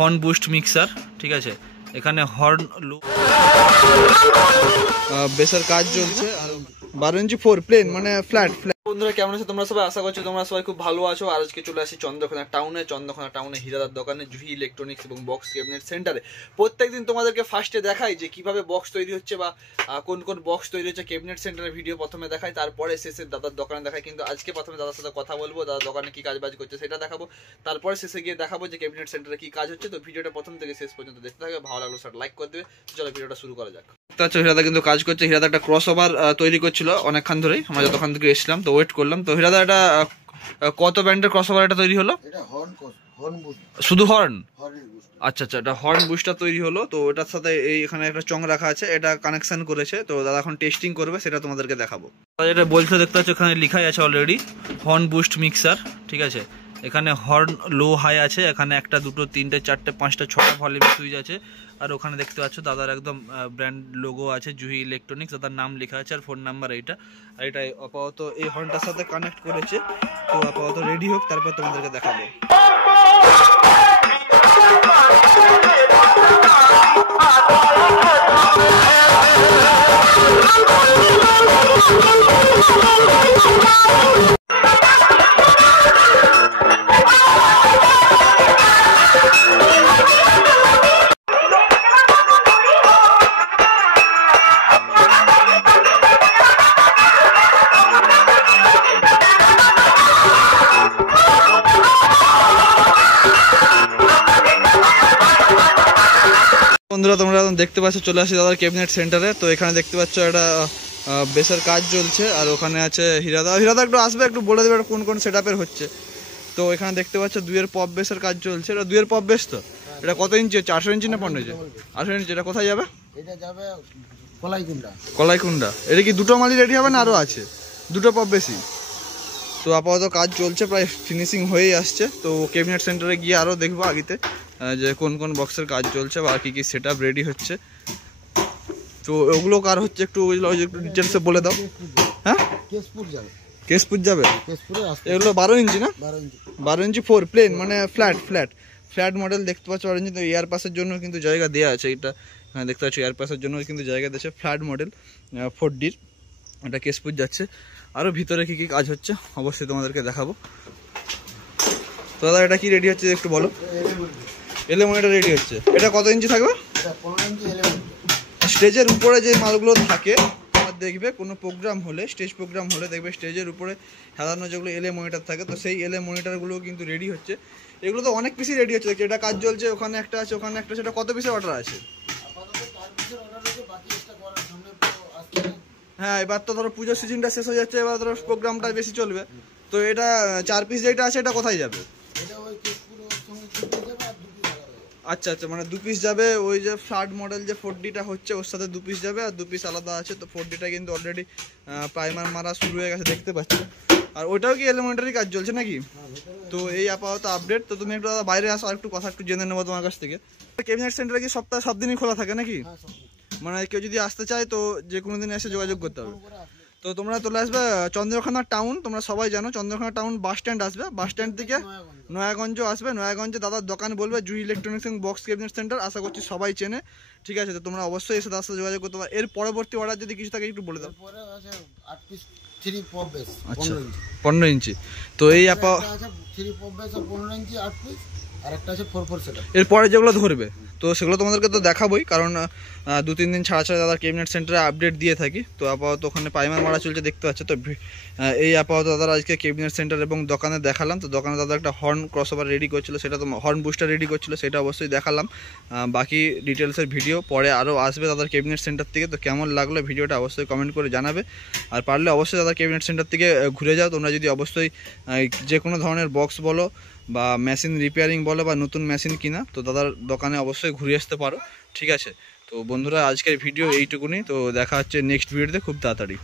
Horn boost mixer, ঠিক আছে। এখানে হর্ন বেসের কাজ চলছে আর 12 ইঞ্চি 4 প্লেন মানে ফ্ল্যাট। বন্ধুরা কেমন আছো তোমরা সবাই? আশা করছি তোমরা সবাই খুব ভালো আছো। আর আজকে চলে আসি চন্দ্রকোনা টাউনে হীরাদার দোকানে জুহি ইলেকট্রনিক্স এবং বক্স ক্যাবিনেট সেন্টারে। প্রত্যেকদিন তোমাদেরকে ফার্স্টে দেখাই যে কিভাবে বক্স তৈরি হচ্ছে বা কোন কোন বক্স তৈরি হচ্ছে ক্যাবিনেট সেন্টারের ভিডিও প্রথমে দেখাই, তারপরে শেষে দাদার দোকানে দেখাই। কিন্তু আজকে প্রথমে দাদার সাথে কথা বলবো, দাদার দোকানে কি কাজ বাজ করছে সেটা দেখাবো, তারপরে শেষে গিয়ে দেখাবো যে ক্যাবিনেট সেন্টারে কি কাজ হচ্ছে। তো ভিডিওটা প্রথম থেকে শেষ পর্যন্ত দেখতে থাকবে, ভালো লাগলো সেটা লাইক করে দেবে। চলো ভিডিওটা শুরু করা যাক। হীরাদা কিন্তু কাজ করছে। হীরাদা একটা ক্রস ওভার তৈরি করছিল অনেকক্ষণ ধরেই, আমরা যতক্ষণ থেকে এসলাম তো ওয়েট করলাম। তো হীরাদা এটা কত ব্যান্ডের ক্রস ওভার এটা তৈরি হলো? শুধু হর্ন? আচ্ছা আচ্ছা, এটা হর্ন বুস্টার তৈরি হলো। তো এটার সাথে এই এখানে একটা চং রাখা আছে, এটা কানেকশন করেছে। তো দাদা এখন টেস্টিং করবে, সেটা তোমাদেরকে দেখাবো। যেটা বলছে দেখতে পাচ্ছ এখানে লেখাই আছে অলরেডি হর্ন বুস্ট মিক্সার, ঠিক আছে। এখানে হর্ন লো হাই আছে, এখানে একটা দুটো তিনটে চারটে পাঁচটা ছটা ভলিউম সুইচ আছে। আর ওখানে দেখতে পাচ্ছ দাদার একদম ব্র্যান্ড লোগো আছে জুহি ইলেকট্রনিক্স, দাদার নাম লেখা আছে আর ফোন নাম্বার এইটা। আর এটা আপাতত এই হর্নটার সাথে কানেক্ট করেছে। তো আপাতত রেডি হোক, তারপর তোমাদেরকে দেখাবো। বন্ধুরা তোমরা দেখতে পাচ্ছ চলে আসি দাদার ক্যাবিনেট সেন্টারে। তো এখানে দেখতে পাচ্ছ একটা বেসের কাজ চলছে আর ওখানে আছে হীরাদা একটু আসবে, একটু বলে দেবে কোন কোন সেটআপের হচ্ছে। তো এখানে দেখতে পাচ্ছ 2 পপ বেসের কাজ চলছে। এটা 2 পপ বেস। তো এটা কত ইঞ্চি? 400 ইঞ্চি না 15 ইঞ্চি? 800 ইঞ্চি। এটা কোথায় যাবে? এটা যাবে কলাইকুণ্ডা। কলাইকুণ্ডা। এটা কি দুটো মালই রেডি হবে না আরও আছে? 2 পপ বেশি। তো আপাতত কাজ চলছে, প্রায় ফিনিশিং হয়েই আসছে। তো ক্যাবিনেট সেন্টারে গিয়ে আরও দেখবো আগেতে যে কোন কোন বক্সের কাজ চলছে বা কী কী সেট আপ রেডি হচ্ছে। তো ওগুলো কার হচ্ছে একটু একটু ডিটেলসে বলে দাও। হ্যাঁ, কেশপুর যাবে। এগুলো 12 ইঞ্চি না? 12 ইঞ্চি 4 প্লেন মানে ফ্ল্যাট মডেল দেখতে পাচ্ছ 12 ইঞ্চি। তো এয়ার পাসের জন্য কিন্তু জায়গা দেওয়া আছে। এটা দেখতে পাচ্ছ এয়ার পাসের জন্য কিন্তু জায়গা দিয়েছে। ফ্ল্যাট মডেল 4Dর এটা কেশপুর যাচ্ছে। আরও ভিতরে কী কী কাজ হচ্ছে অবশ্যই তোমাদেরকে দেখাবো। তো দাদা এটা কি রেডি হচ্ছে একটু বলো। এলএমও এটা রেডি হচ্ছে। এটা কত ইঞ্চি থাকবে? স্টেজের উপরে যে মালগুলো থাকে দেখবে কোনো প্রোগ্রাম হলে, স্টেজ প্রোগ্রাম হলে দেখবে স্টেজের উপরে সাধারণ যেগুলো এলএ মনিটর থাকে, তো সেই এলএ মনিটরগুলো কিন্তু রেডি হচ্ছে। এগুলো তো অনেক পিসই রেডি হচ্ছে। এটা কাজ চলছে, ওখানে একটা আছে, ওখানে একটা। সেটা কত পিসের অর্ডার আছে? হ্যাঁ, এবার তো ধরো পুজোর সিজনটা শেষ হয়ে যাচ্ছে, এবার ধরো প্রোগ্রামটা বেশি চলবে। তো এটা 4 পিস যেটা আছে এটা কোথায় যাবে? আচ্ছা আচ্ছা, মানে 2 পিস যাবে। ওই যে ফ্ল্যাট মডেল যে 4Dটা হচ্ছে ওর সাথে 2 পিস যাবে আর 2 পিস আলাদা আছে। তো 4Dটা কিন্তু অলরেডি প্রাইমার মারা শুরু হয়ে গেছে দেখতে পাচ্ছ। আর ওইটাও কি এলিমেন্টারি কাজ চলছে নাকি? তো এই আপাতত আপডেট। তো তুমি একটু দাদা বাইরে আসো আর একটু কথা একটু জেনে নেবো তোমার কাছ থেকে। ক্যাবিনেট সেন্টারে কি সপ্তাহে 7 দিনই খোলা থাকে নাকি? মানে কেউ যদি আসতে চায় তো যে কোনো দিন এসে যোগাযোগ করতে হবে। তো তোমরা চলে আসবে চন্দ্রকোনা টাউন। তোমরা সবাই জানো চন্দ্রকোনা টাউন বাস স্ট্যান্ড আসবে, বাস স্ট্যান্ড থেকে নয়াগঞ্জ আসবে। নয়াগঞ্জে দাদার দোকান বলবে জুহি ইলেকট্রনিক্স এবং বক্স ক্যাবিনেট সেন্টার। আশা করছি সবাই চেনে, ঠিক আছে। তো তোমরা অবশ্যই এসে তার সাথে যোগাযোগ করতে পারো। এর পরবর্তী অর্ডার যদি কিছু থাকে একটু বলে দাও। 15 ইঞ্চি। তো এই 15 ইঞ্চি 8 পিস আর একটা আছে 4 সেট। এরপরে যেগুলো ধরবে তো সেগুলো তোমাদেরকে তো দেখাবোই, কারণ 2-3 দিন ছাড়া ছাড়া দাদার ক্যাবিনেট সেন্টারে আপডেট দিয়ে থাকি। তো আপাতত ওখানে প্রাইমার মারা চলছে দেখতে পাচ্ছ। তো এই আপাতত দাদার আজকে ক্যাবিনেট সেন্টার এবং দোকানে দেখালাম। তো দোকানে দাদা একটা হর্ন ক্রসওভার রেডি করছিল, সেটা তো হর্ন বুস্টার রেডি করছিল, সেটা অবশ্যই দেখালাম। বাকি ডিটেলসের ভিডিও পরে আরও আসবে দাদার ক্যাবিনেট সেন্টার থেকে। তো কেমন লাগলো ভিডিওটা অবশ্যই কমেন্ট করে জানাবে। আর পারলে অবশ্যই দাদার ক্যাবিনেট সেন্টার থেকে ঘুরে যাও তোমরা, যদি অবশ্যই যে কোনো ধরনের বক্স বলো বা মেশিন রিপেয়ারিং বলো বা নতুন মেশিন কিনা, তো দাদার দোকানে অবশ্যই ঘুরে আসতে পারো, ঠিক আছে। তো বন্ধুরা আজকের ভিডিও এইটুকুনি। তো দেখা হচ্ছে নেক্সট ভিডিওতে খুব তাড়াতাড়ি।